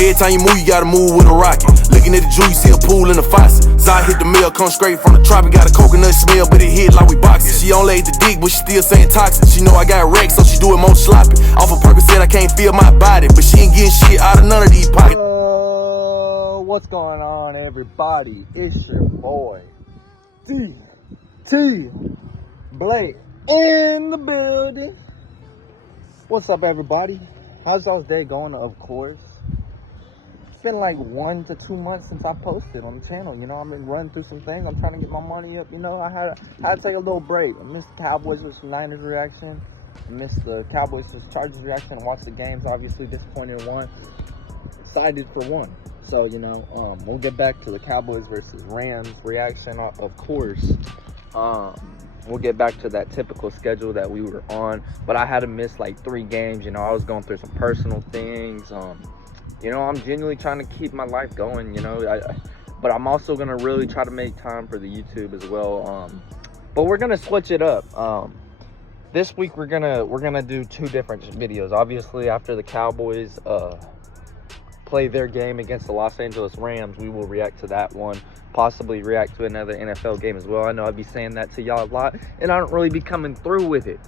Every time you move, you gotta move with a rocket. Looking at the jewel, you see a pool in the faucet. Zai hit the mill, come straight from the tropic. Got a coconut smell, but it hit like we boxing. She only ate the dick, but she still saying toxic. She know I got wrecked, so she do it more sloppy. Off of purpose, said I can't feel my body, but she ain't getting shit out of none of these pockets. What's going on, everybody? It's your boy T Blake in the building. What's up, everybody? How's y'all's day going? Of course, it's been like 1 to 2 months since I posted on the channel. You know, I've been running through some things. I'm trying to get my money up. You know, I had to take a little break. I missed the Cowboys vs. Niners reaction. I missed the Cowboys vs. Chargers reaction. I watched the games. Obviously disappointed in one. Excited for one. So, you know, we'll get back to the Cowboys versus Rams reaction, of course. We'll get back to that typical schedule that we were on. But I had to miss like 3 games. You know, I was going through some personal things. You know, I'm genuinely trying to keep my life going, you know. But I'm also going to really try to make time for the YouTube as well. But we're going to switch it up. This week we're gonna do 2 different videos. Obviously, after the Cowboys play their game against the Los Angeles Rams, we will react to that one, possibly react to another NFL game as well. I know I'd be saying that to y'all a lot, and I don't really be coming through with it,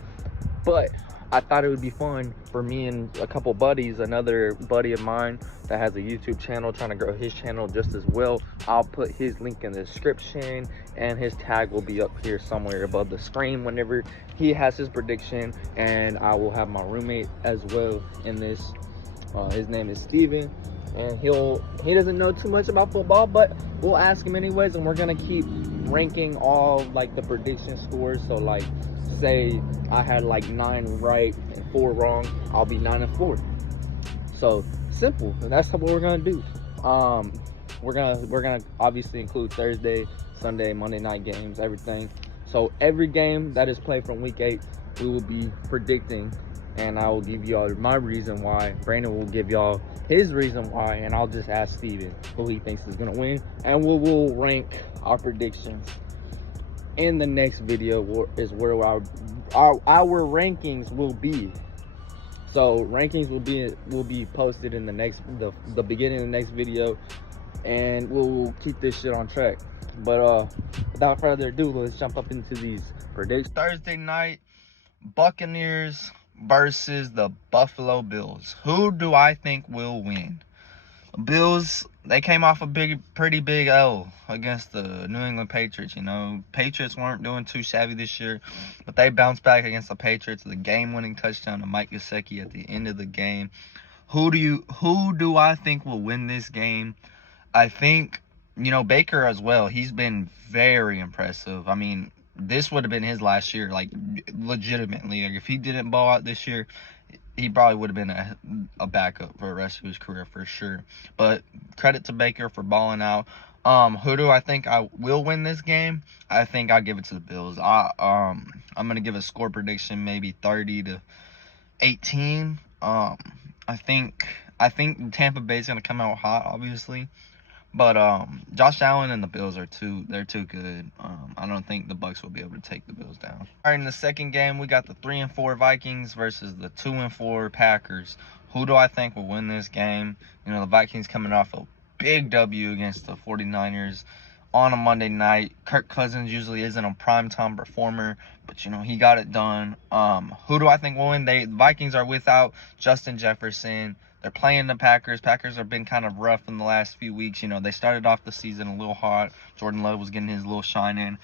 but I thought it would be fun for me and a couple buddies, another buddy of mine that has a YouTube channel, trying to grow his channel just as well. I'll put his link in the description, and his tag will be up here somewhere above the screen whenever he has his prediction. And I will have my roommate as well in this. His name is Steven, and he doesn't know too much about football, but we'll ask him anyways, and we're gonna keep ranking all like the prediction scores. So like, say I had like 9 right and 4 wrong, I'll be 9 and 4. So simple. And that's what we're gonna do. We're gonna obviously include Thursday, Sunday, Monday night games, everything. So every game that is played from week 8, we will be predicting, and I will give y'all my reason why. Brandon will give y'all his reason why, and I'll just ask Steven who he thinks is gonna win, and we'll rank our predictions. In the next video is where our rankings will be. So rankings will be posted in the beginning of the next video, and we'll keep this shit on track. But without further ado, let's jump up into these predictions. Thursday night, Buccaneers versus the Buffalo Bills. Who do I think will win? Bills, they came off a pretty big L against the New England Patriots. You know, Patriots weren't doing too shabby this year, but they bounced back against the Patriots. The game-winning touchdown to Mike Gesicki at the end of the game. Who do I think will win this game? I think, you know, Baker as well. He's been very impressive. I mean, this would have been his last year, like legitimately. Like, if he didn't ball out this year, he probably would have been a backup for the rest of his career for sure. But credit to Baker for balling out. Who do I think I will win this game? I think I'll give it to the Bills. I'm gonna give a score prediction, maybe 30-18. I think Tampa Bay's gonna come out hot, obviously. But Josh Allen and the Bills they're too good. I don't think the Bucs will be able to take the Bills down. All right, in the second game, we got the 3-4 Vikings versus the 2-4 Packers. Who do I think will win this game? You know, the Vikings coming off a big W against the 49ers on a Monday night. Kirk Cousins usually isn't a primetime performer, but, you know, he got it done. Who do I think will win? The Vikings are without Justin Jefferson. They're playing the Packers. Packers have been kind of rough in the last few weeks. You know, they started off the season a little hot. Jordan Love was getting his little shine in.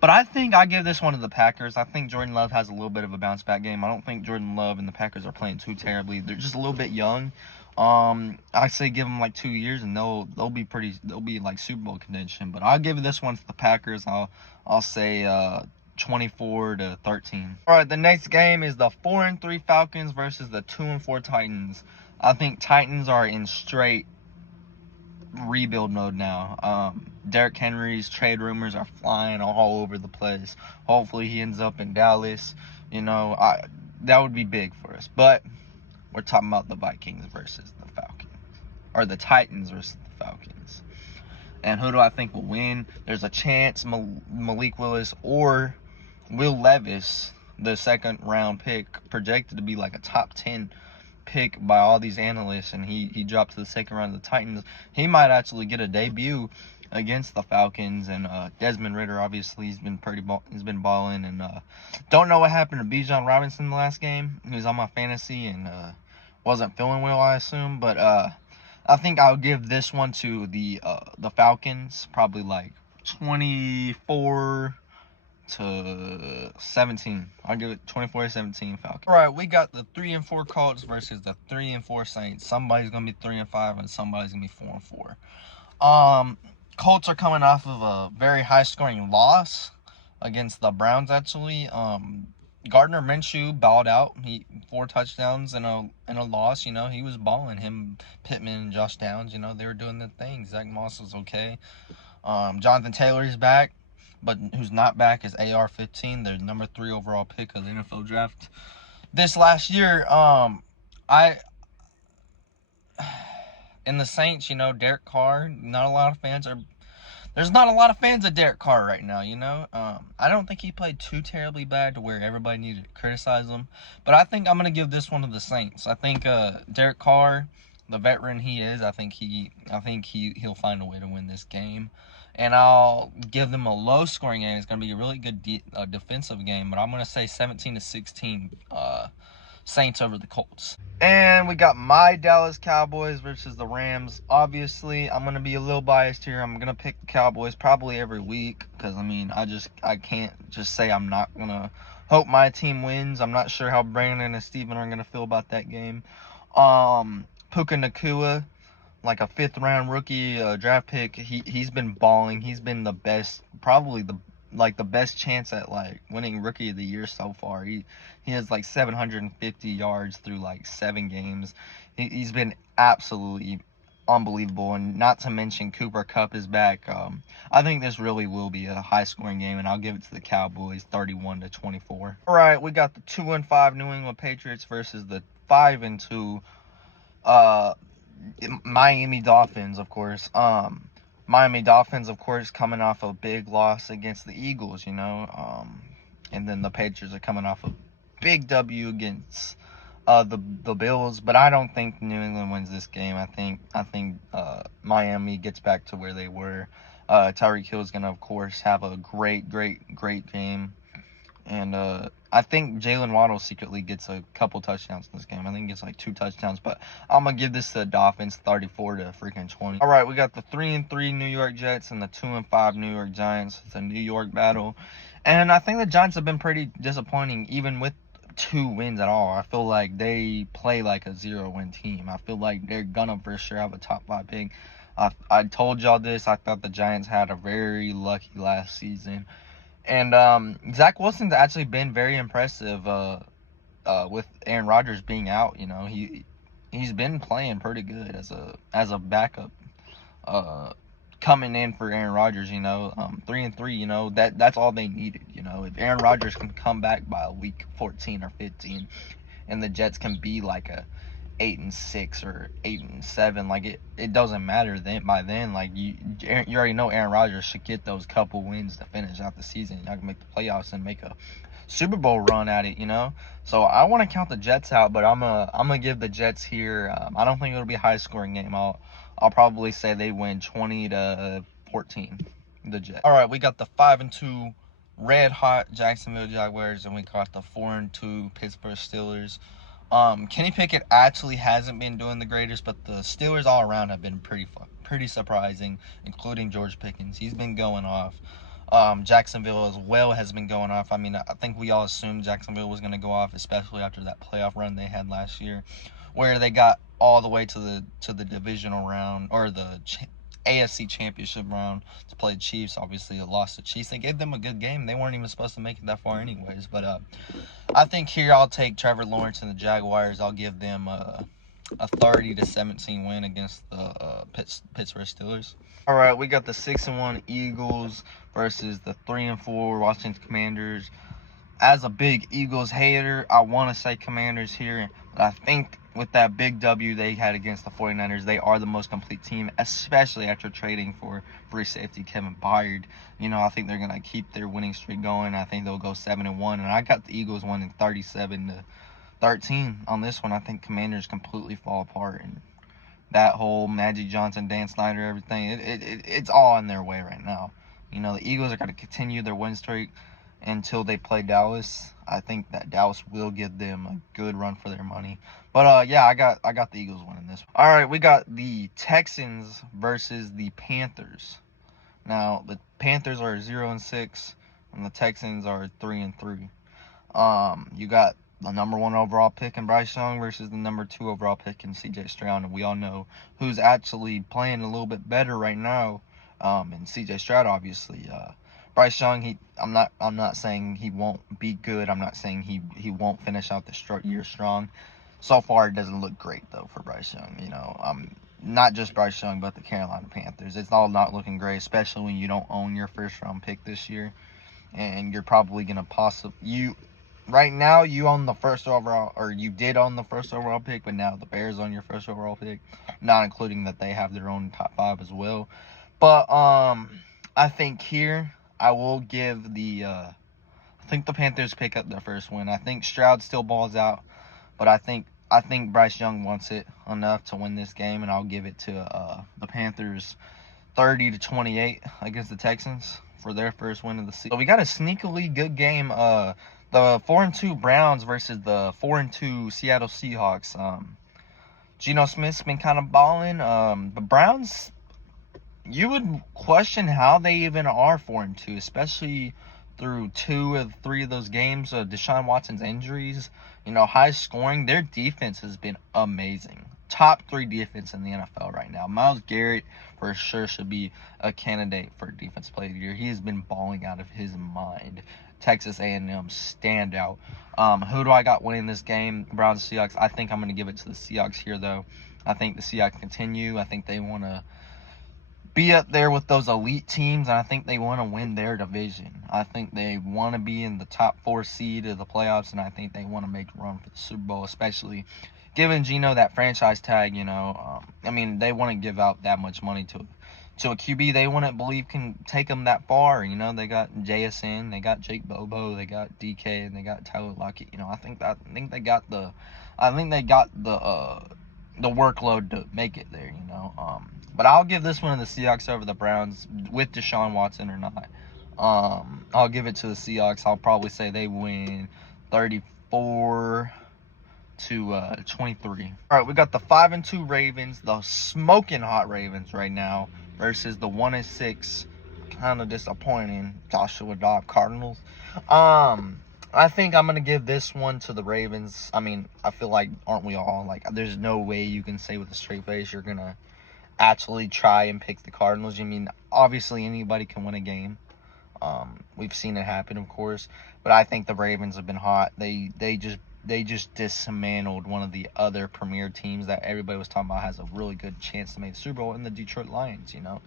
But I think I give this one to the Packers. I think Jordan Love has a little bit of a bounce-back game. I don't think Jordan Love and the Packers are playing too terribly. They're just a little bit young. I say give them like 2 years, and they'll be like Super Bowl contention. But I'll give this one to the Packers. I'll say 24-13. All right, the next game is the 4-3 Falcons versus the 2-4 Titans. I think Titans are in straight rebuild mode now. Derrick Henry's trade rumors are flying all over the place. Hopefully he ends up in Dallas. You know, that would be big for us. But we're talking about the Vikings versus the Falcons, or the Titans versus the Falcons. And who do I think will win? There's a chance Malik Willis or Will Levis, the second round pick, projected to be like a top 10 pick by all these analysts, and he dropped to the second round of the Titans. He might actually get a debut against the Falcons. And Desmond Ridder, obviously, he's been balling. And don't know what happened to Bijan Robinson in the last game. He was on my fantasy and wasn't feeling well, I assume. But I think I'll give this one to the Falcons, probably like 24 to 17. I'll give it 24-17 Falcons. All right, we got the 3-4 Colts versus the 3-4 Saints. Somebody's gonna be 3-5 and somebody's gonna be 4-4. Colts are coming off of a very high-scoring loss against the Browns. Actually, Gardner Minshew balled out. He 4 touchdowns in a loss. You know, he was balling. Him, Pittman, and Josh Downs. You know, they were doing their thing. Zach Moss was okay. Jonathan Taylor is back. But who's not back is AR-15, their number 3 overall pick of the NFL draft this last year. In the Saints, you know, Derek Carr, there's not a lot of fans of Derek Carr right now, you know. I don't think he played too terribly bad to where everybody needed to criticize him. But I think I'm going to give this one to the Saints. I think Derek Carr, the veteran he is, I think he'll find a way to win this game. And I'll give them a low-scoring game. It's going to be a really good defensive game. But I'm going to say 17-16 Saints over the Colts. And we got my Dallas Cowboys versus the Rams. Obviously, I'm going to be a little biased here. I'm going to pick the Cowboys probably every week. Because, I mean, I can't just say I'm not going to hope my team wins. I'm not sure how Brandon and Steven are going to feel about that game. Puka Nacua, like a 5th-round rookie draft pick, he's been balling. He's been the best, probably the best chance at like winning rookie of the year so far. He has like 750 yards through like 7 games. He's been absolutely unbelievable, and not to mention Cooper Kupp is back. I think this really will be a high-scoring game, and I'll give it to the Cowboys 31-24. All right, we got the 2-5 New England Patriots versus the 5-2 Miami Dolphins, of course. Miami Dolphins, of course, coming off a big loss against the Eagles, you know. And then the Patriots are coming off a big W against the Bills. But I don't think New England wins this game. I think Miami gets back to where they were. Tyreek Hill is going to, of course, have a great game. And I think Jalen Waddle secretly gets a couple touchdowns in this game. I think he gets like 2 touchdowns. But I'm going to give this to the Dolphins 34-20. All right, we got the 3-3 New York Jets and the 2-5 New York Giants. It's a New York battle. And I think the Giants have been pretty disappointing even with 2 wins at all. I feel like they play like a 0-win team. I feel like they're going to for sure have a top 5 pick. I told y'all this. I thought the Giants had a very lucky last season. And Zach Wilson's actually been very impressive with Aaron Rodgers being out. You know, he's been playing pretty good as a backup coming in for Aaron Rodgers. You know, 3-3. You know, that's all they needed. You know, if Aaron Rodgers can come back by week 14 or 15, and the Jets can be like a 8-6 or 8-7, like it doesn't matter then. By then, like you already know Aaron Rodgers should get those couple wins to finish out the season. Y'all can make the playoffs and make a Super Bowl run at it, you know. So I want to count the Jets out, but I'm gonna give the Jets here. I don't think it'll be a high scoring game. I'll probably say they win 20-14. The Jets. All right, we got the 5-2 red hot Jacksonville Jaguars, and we got the 4-2 Pittsburgh Steelers. Kenny Pickett actually hasn't been doing the greatest, but the Steelers all around have been pretty surprising, including George Pickens. He's been going off. Jacksonville as well has been going off. I mean, I think we all assumed Jacksonville was going to go off, especially after that playoff run they had last year, where they got all the way to the divisional round, or the AFC Championship round, to play the Chiefs. Obviously, they lost to Chiefs. They gave them a good game. They weren't even supposed to make it that far anyways. But I think here I'll take Trevor Lawrence and the Jaguars. I'll give them a 30-17 win against the Pittsburgh Steelers. All right, we got the 6-1 Eagles versus the 3-4 Washington Commanders. As a big Eagles hater, I want to say Commanders here, but I think with that big W they had against the 49ers, they are the most complete team, especially after trading for free safety Kevin Byard. You know, I think they're going to keep their winning streak going. I think they'll go 7-1, and I got the Eagles winning 37-24. 13 on this one. I think Commanders completely fall apart, and that whole Magic Johnson, Dan Snyder, everything, it's all in their way right now. You know, the Eagles are going to continue their win streak until they play Dallas. I think that Dallas will give them a good run for their money. But yeah, I got the Eagles winning this one. All right, we got the Texans versus the Panthers. Now, the Panthers are 0-6, and the Texans are 3-3. You got the number 1 overall pick in Bryce Young versus the number 2 overall pick in CJ Stroud, and we all know who's actually playing a little bit better right now. And CJ Stroud, obviously. Bryce Young, I'm not saying he won't be good. I'm not saying he won't finish out the year strong. So far, it doesn't look great though for Bryce Young. You know, not just Bryce Young, but the Carolina Panthers. It's all not looking great, especially when you don't own your first round pick this year, and you're probably gonna right now you own the first overall, or you did own the first overall pick, but now the Bears own your first overall pick, not including that they have their own top 5 as well. But I think here I will give I think the Panthers pick up their first win. I think Stroud still balls out, but I think Bryce Young wants it enough to win this game, and I'll give it to the Panthers 30-28 against the Texans for their first win of the season. So we got a sneakily good game. The 4-2 Browns versus the 4-2 Seattle Seahawks. Geno Smith's been kind of balling. The Browns, you would question how they even are 4-2, especially through 2 of 3 of those games. Deshaun Watson's injuries, you know, high scoring. Their defense has been amazing. Top 3 defense in the NFL right now. Myles Garrett for sure should be a candidate for Defense Player of the Year. He has been balling out of his mind. Texas A&M standout. Who do I got winning this game? Browns, Seahawks. I think I'm going to give it to the Seahawks here, though. I think the Seahawks continue. I think they want to be up there with those elite teams, and I think they want to win their division. I think they want to be in the top 4 seed of the playoffs, and I think they want to make a run for the Super Bowl, especially giving Geno that franchise tag. You know, I mean, they wouldn't give out that much money to a QB they wouldn't believe can take them that far. You know, they got JSN, they got Jake Bobo, they got DK, and they got Tyler Lockett. You know, I think they got the workload to make it there. You know, but I'll give this one to the Seahawks over the Browns with Deshaun Watson or not. I'll give it to the Seahawks. I'll probably say they win 34-23. All right, we got the 5-2 Ravens, the smoking hot Ravens right now, versus the 1-6, kind of disappointing Joshua Dobbs Cardinals. I think I'm gonna give this one to the Ravens. I mean, I feel like, aren't we all? Like, there's no way you can say with a straight face you're gonna actually try and pick the Cardinals. I mean, obviously anybody can win a game. We've seen it happen, of course, but I think the Ravens have been hot. They just dismantled one of the other premier teams that everybody was talking about has a really good chance to make the Super Bowl, in the Detroit Lions. You know,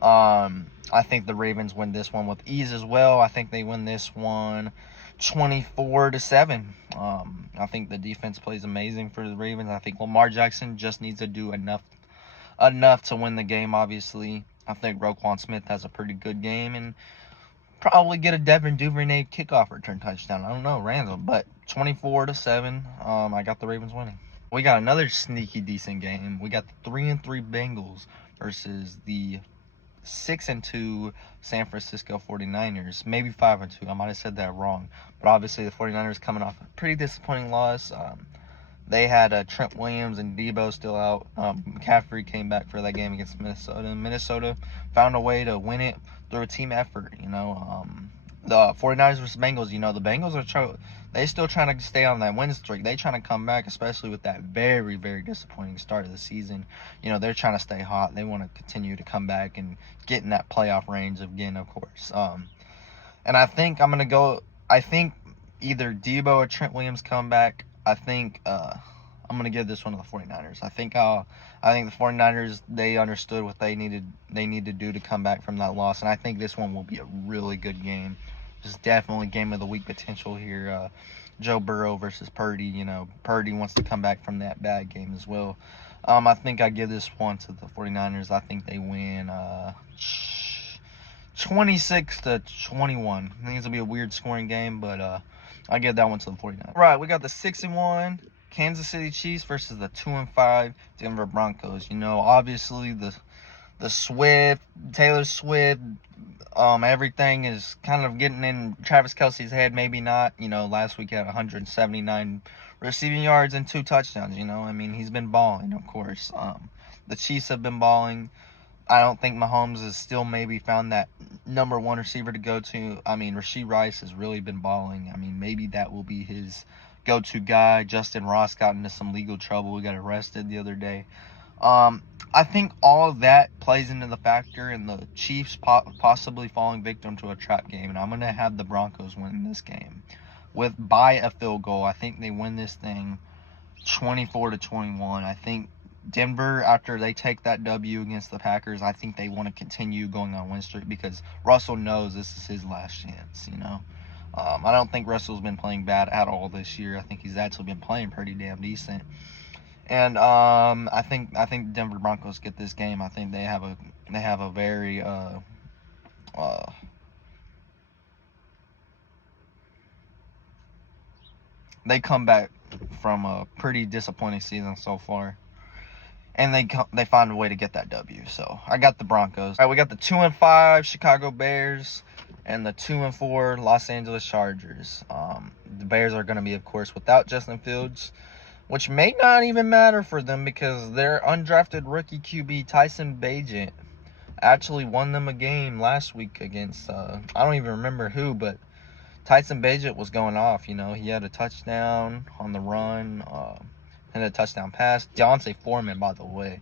I think the Ravens win this one with ease as well. I think they win this one 24-7. I think the defense plays amazing for the Ravens. I think Lamar Jackson just needs to do enough to win the game, obviously. I think Roquan Smith has a pretty good game, and probably get a Devin Duvernay kickoff return touchdown. I don't know, random, but 24-7. I got the Ravens winning. We got another sneaky decent game. We got the 3-3 Bengals versus the 6-2 San Francisco 49ers. Maybe 5-2. I might have said that wrong. But obviously the 49ers coming off a pretty disappointing loss. They had Trent Williams and Debo still out. McCaffrey came back for that game against Minnesota. Minnesota found a way to win it through a team effort. You know, the 49ers versus Bengals. You know, the Bengals they still trying to stay on that win streak. They trying to come back, especially with that very, very disappointing start of the season. You know, they're trying to stay hot. They want to continue to come back and get in that playoff range again, of course. And I think I'm gonna go. I think either Debo or Trent Williams come back. I think I'm going to give this one to the 49ers. I think the 49ers, they understood what they need to do to come back from that loss, and I think this one will be a really good game. Just definitely game of the week potential here. Joe Burrow versus Purdy. You know, Purdy wants to come back from that bad game as well. I think I give this one to the 49ers. I think they win 26-21. I think it's going to be a weird scoring game, but I give that one to the 49ers. Right, we got the 6-1 Kansas City Chiefs versus the 2-5 Denver Broncos. You know, obviously the Swift, Taylor Swift, everything is kind of getting in Travis Kelce's head. Maybe not. You know, last week he had 179 receiving yards and 2 touchdowns. You know, I mean, he's been balling, of course. The Chiefs have been balling. I don't think Mahomes has still maybe found that number 1 receiver to go to. I mean, Rashee Rice has really been balling. I mean, maybe that will be his go-to guy. Justin Ross got into some legal trouble. He got arrested the other day. I think all of that plays into the factor in the Chiefs possibly falling victim to a trap game. And I'm going to have the Broncos win this game by a field goal. I think they win this thing 24-21. I think Denver, after they take that W against the Packers, I think they want to continue going on win streak because Russell knows this is his last chance, you know. I don't think Russell's been playing bad at all this year. I think he's actually been playing pretty damn decent. And I think Denver Broncos get this game. I think they have a very they come back from a pretty disappointing season so far, and they find a way to get that W. So I got the Broncos. All right, we got the 2-5 Chicago Bears and the 2-4 Los Angeles Chargers. The Bears are going to be, of course, without Justin Fields, which may not even matter for them because their undrafted rookie QB Tyson Bagent actually won them a game last week against I don't even remember who, but Tyson Bagent was going off. You know, he had a touchdown on the run, and a touchdown pass. D'Onta Foreman, by the way,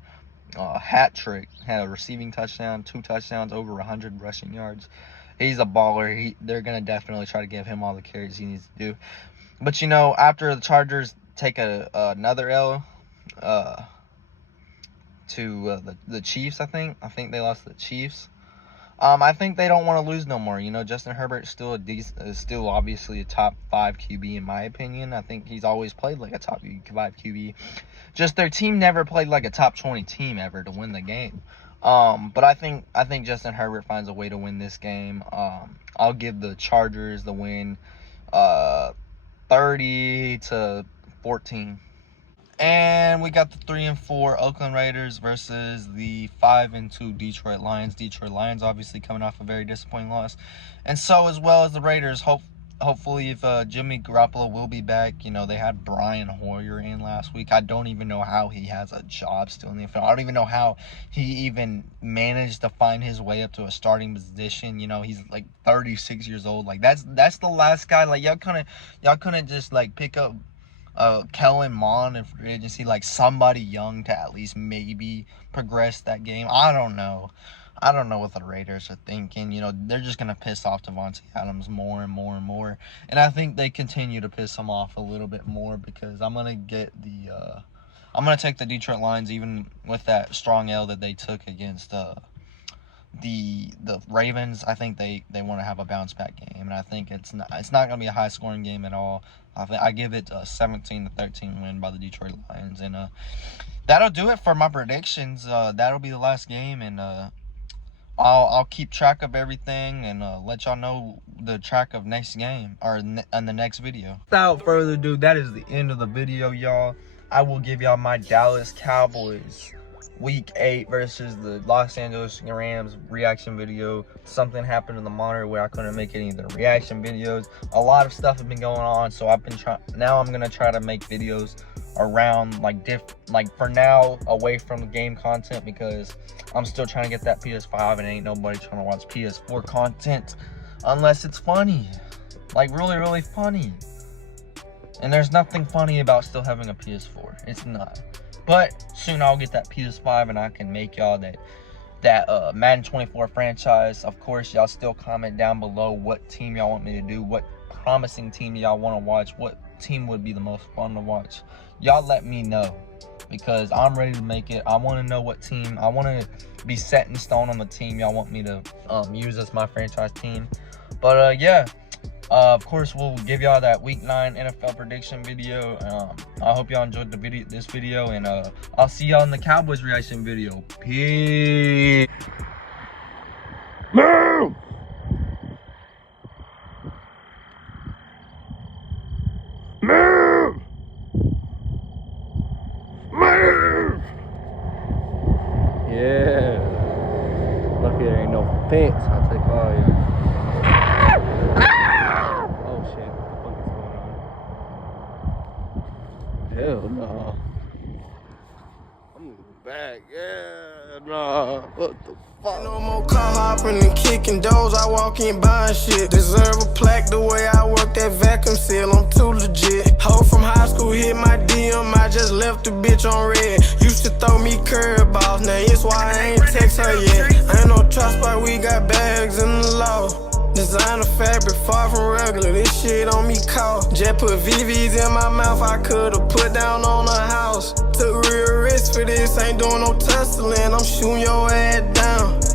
hat trick, had a receiving touchdown, 2 touchdowns, over 100 rushing yards. He's a baller. They're gonna definitely try to give him all the carries he needs to do. But you know, after the Chargers take another L to the Chiefs, I think they lost to the Chiefs. I think they don't want to lose no more. You know, Justin Herbert is still obviously a top 5 QB in my opinion. I think he's always played like a top 5 QB. Just their team never played like a top 20 team ever to win the game. But I think Justin Herbert finds a way to win this game. I'll give the Chargers the win, 30-14. And we got the 3-4 Oakland Raiders versus the 5-2 Detroit Lions. Detroit Lions obviously coming off a very disappointing loss, and so as well as the Raiders. Hopefully, if Jimmy Garoppolo will be back, you know, they had Brian Hoyer in last week. I don't even know how he has a job still in the NFL. I don't even know how he even managed to find his way up to a starting position. You know, he's like 36 years old. Like that's the last guy. Like y'all couldn't just like pick up Kellen Mond in free agency, like somebody young to at least maybe progress that game. I don't know what the Raiders are thinking. You know, they're just going to piss off Davante Adams more and more and more. And I think they continue to piss him off a little bit more because I'm going to take the Detroit Lions even with that strong L that they took against the Ravens. I think they want to have a bounce back game, and I think it's not going to be a high scoring game at all. I give it a 17-13 win by the Detroit Lions, and that'll do it for my predictions. That'll be the last game, and I'll keep track of everything and let y'all know the track of next game or in the next video. Without further ado, that is the end of the video, y'all. I will give y'all my Dallas Cowboys Week 8 versus the Los Angeles Rams reaction video. Something happened in the monitor where I couldn't make any of the reaction videos. A lot of stuff has been going on, so I'm gonna try to make videos around like for now away from the game content because I'm still trying to get that PS5 and ain't nobody trying to watch PS4 content unless it's funny, like really funny. And there's nothing funny about still having a PS4. It's not. But soon I'll get that PS5 and I can make y'all that Madden 24 franchise. Of course, y'all still comment down below what team y'all want me to do, what promising team y'all want to watch, what team would be the most fun to watch. Y'all let me know because I'm ready to make it. I want to know what team. I want to be set in stone on the team y'all want me to use as my franchise team. But yeah. Of course, we'll give y'all that Week 9 NFL prediction video. I hope y'all enjoyed this video, and I'll see y'all in the Cowboys reaction video. Peace. Move! fence. I'll take all you. Oh shit. What the fuck is going on? Hell no. I'm back. Yeah, nah. What the fuck? No more car hopping and kicking doors. I walk in buying shit. Deserve a plaque the way I work that vacuum seal. I'm too legit. Hoe from high school hit my DM. I just left the bitch on red. Used to throw me curveballs. Now it's why I ain't text her yet. I ain't no trust, but we got bags in the law. Designer fabric, far from regular. This shit on me cold. Just put VVs in my mouth. I could've put down on a house. Took real risks for this. Ain't doing no tussling. I'm shooting your ass down.